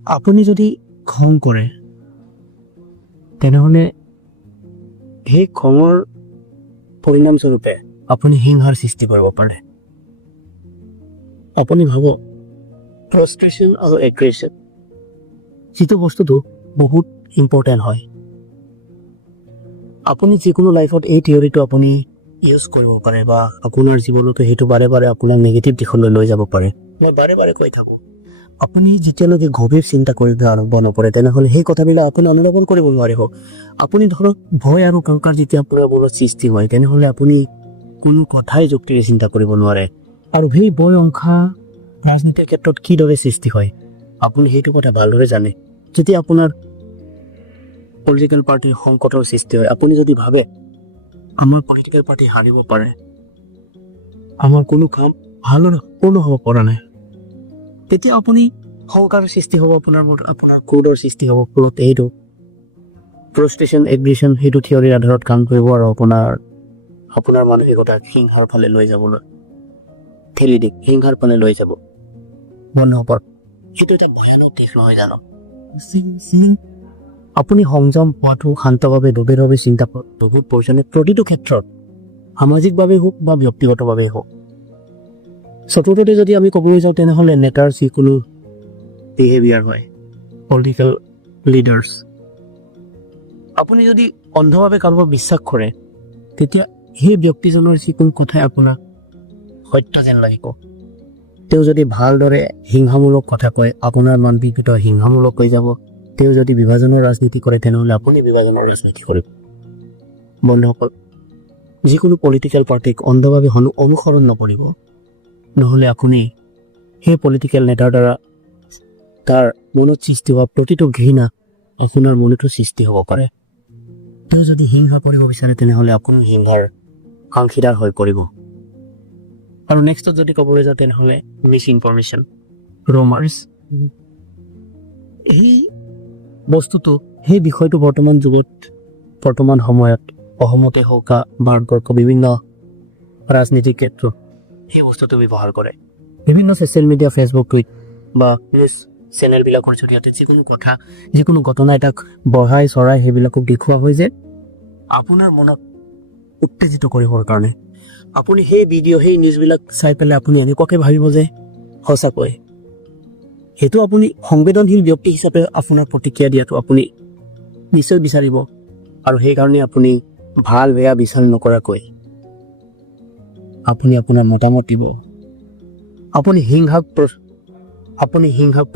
আপুনি যদি খং কৰে তেনেহ'লে সেই খঙৰ পৰিণামস্বৰূপে আপুনি হিংসাৰ সৃষ্টি কৰিব পাৰে। আপুনি ভাবক ফ্ৰাষ্ট্ৰেশ্যন আৰু এগ্ৰেশ্যন যিটো বস্তুটো বহুত ইম্পৰ্টেণ্ট হয়। আপুনি যিকোনো লাইফত এই থিয়ৰিটো আপুনি ইউজ কৰিব পাৰে বা আপোনাৰ জীৱনতো সেইটো বাৰে বাৰে আপোনাক নেগেটিভ দিশলৈ লৈ যাব পাৰে। মই বাৰে বাৰে কৈ থাকোঁ, আপুনি যেতিয়ালৈকে গভীৰ চিন্তা কৰিব আৰম্ভ নকৰে তেনেহ'লে সেই কথাবিলাক আপুনি অনুধাৱন কৰিব নোৱাৰিব। আপুনি ধৰক ভয় আৰু কাংকাৰ যেতিয়া আপোনাৰ মনত সৃষ্টি হয় তেনেহ'লে আপুনি কোনো কথাই যুক্তিৰে চিন্তা কৰিব নোৱাৰে। আৰু সেই ভয় অংশা ৰাজনীতিৰ ক্ষেত্ৰত কিদৰে সৃষ্টি হয় আপুনি সেইটো কথা ভালদৰে জানে। যেতিয়া আপোনাৰ পলিটিকেল পাৰ্টিৰ সংকটৰ সৃষ্টি হয়, আপুনি যদি ভাবে আমাৰ পলিটিকেল পাৰ্টি হাৰিব পাৰে, আমাৰ কোনো কাম ভালদৰে পূৰ্ণ হ'ব পৰা নাই, তেতিয়া আপুনি সংকাৰৰ সৃষ্টি হ'ব, আপোনাৰ ক্ৰোধৰ সৃষ্টি হ'ব। ফলত এইটো ফ্ৰাষ্ট্ৰেশ্যন এগ্ৰেশ্যন সেইটো থিয়ৰিৰ আধাৰত কাম কৰিব আৰু আপোনাৰ মানসিকতা হিংসাৰ ফালে লৈ যাবলৈ ঠেলি দিম, হিংসাৰ ফালে লৈ যাব। বন্ধুসকল, এইটো এটা ভয়ানক দিশ নহয় জানো? আপুনি সংযম হোৱাটো শান্তভাৱে গভীৰভাৱে চিন্তা কৰাটো বহুত প্ৰয়োজনীয় প্ৰতিটো ক্ষেত্ৰত, সামাজিকভাৱে হওক বা ব্যক্তিগতভাৱে হওক। চতুৰ্থতে যদি আমি ক'বলৈ যাওঁ তেনেহ'লে নেতাৰ যিকোনো বিহেভিয়াৰ হয়, পলিটিকেল লিডাৰ্ছ, আপুনি যদি অন্ধভাৱে কাৰোবাক বিশ্বাস কৰে তেতিয়া সেই ব্যক্তিজনৰ যিকোনো কথাই আপোনাক সত্য যেন লাগিব। তেওঁ যদি ভালদৰে হিংসামূলক কথা কয় আপোনাৰ মন বিকৃত হিংসামূলক হৈ যাব। তেওঁ যদি বিভাজনৰ ৰাজনীতি কৰে তেনেহ'লে আপুনি বিভাজনৰ ৰাজনীতি কৰিব। বন্ধুসকল, যিকোনো পলিটিকেল পাৰ্টিক অন্ধভাৱে অনুসৰণ নকৰিব, নহ'লে আপুনি সেই পলিটিকেল নেতাৰ দ্বাৰা তাৰ মনত সৃষ্টি হোৱা প্ৰতিটো ঘৃণা আপোনাৰ মনতো সৃষ্টি হ'ব পাৰে। তেওঁ যদি হিংসা কৰিব বিচাৰে তেনেহ'লে আপুনি হিংসাৰ অংশীদাৰ হৈ পৰিব। আৰু নেক্সটত যদি ক'বলৈ যাওঁ তেনেহ'লে মিছ ইনফৰমেশ্যন, ৰুমাৰ্ছ, এই বস্তুটো সেই বিষয়টো বৰ্তমান যুগত বৰ্তমান সময়ত অসমতে হওক বা ভাৰতবৰ্ষ বিভিন্ন ৰাজনীতিক ক্ষেত্ৰত সেই বস্তুটো ব্যৱহাৰ কৰে। বিভিন্ন ছ'চিয়েল মিডিয়া, ফেচবুক, টুইট বা নিউজ চেনেলবিলাকৰ জৰিয়তে যিকোনো কথা, যিকোনো ঘটনা এটাক বঢ়াই চৰাই সেইবিলাকক দেখুওৱা হয় যে আপোনাৰ মনত উত্তেজিত কৰিবৰ কাৰণে। আপুনি সেই ভিডিঅ' সেই নিউজবিলাক চাই পেলাই আপুনি এনেকুৱাকৈ ভাবিব যে সঁচাকৈ সেইটো আপুনি সংবেদনশীল ব্যক্তি হিচাপে আপোনাৰ প্ৰতিক্ৰিয়া দিয়াটো আপুনি নিশ্চয় বিচাৰিব। আৰু সেইকাৰণে আপুনি ভাল বেয়া বিচাৰ নকৰাকৈ আপুনি আপোনাৰ মতামত দিব। আপুনি হিংসাক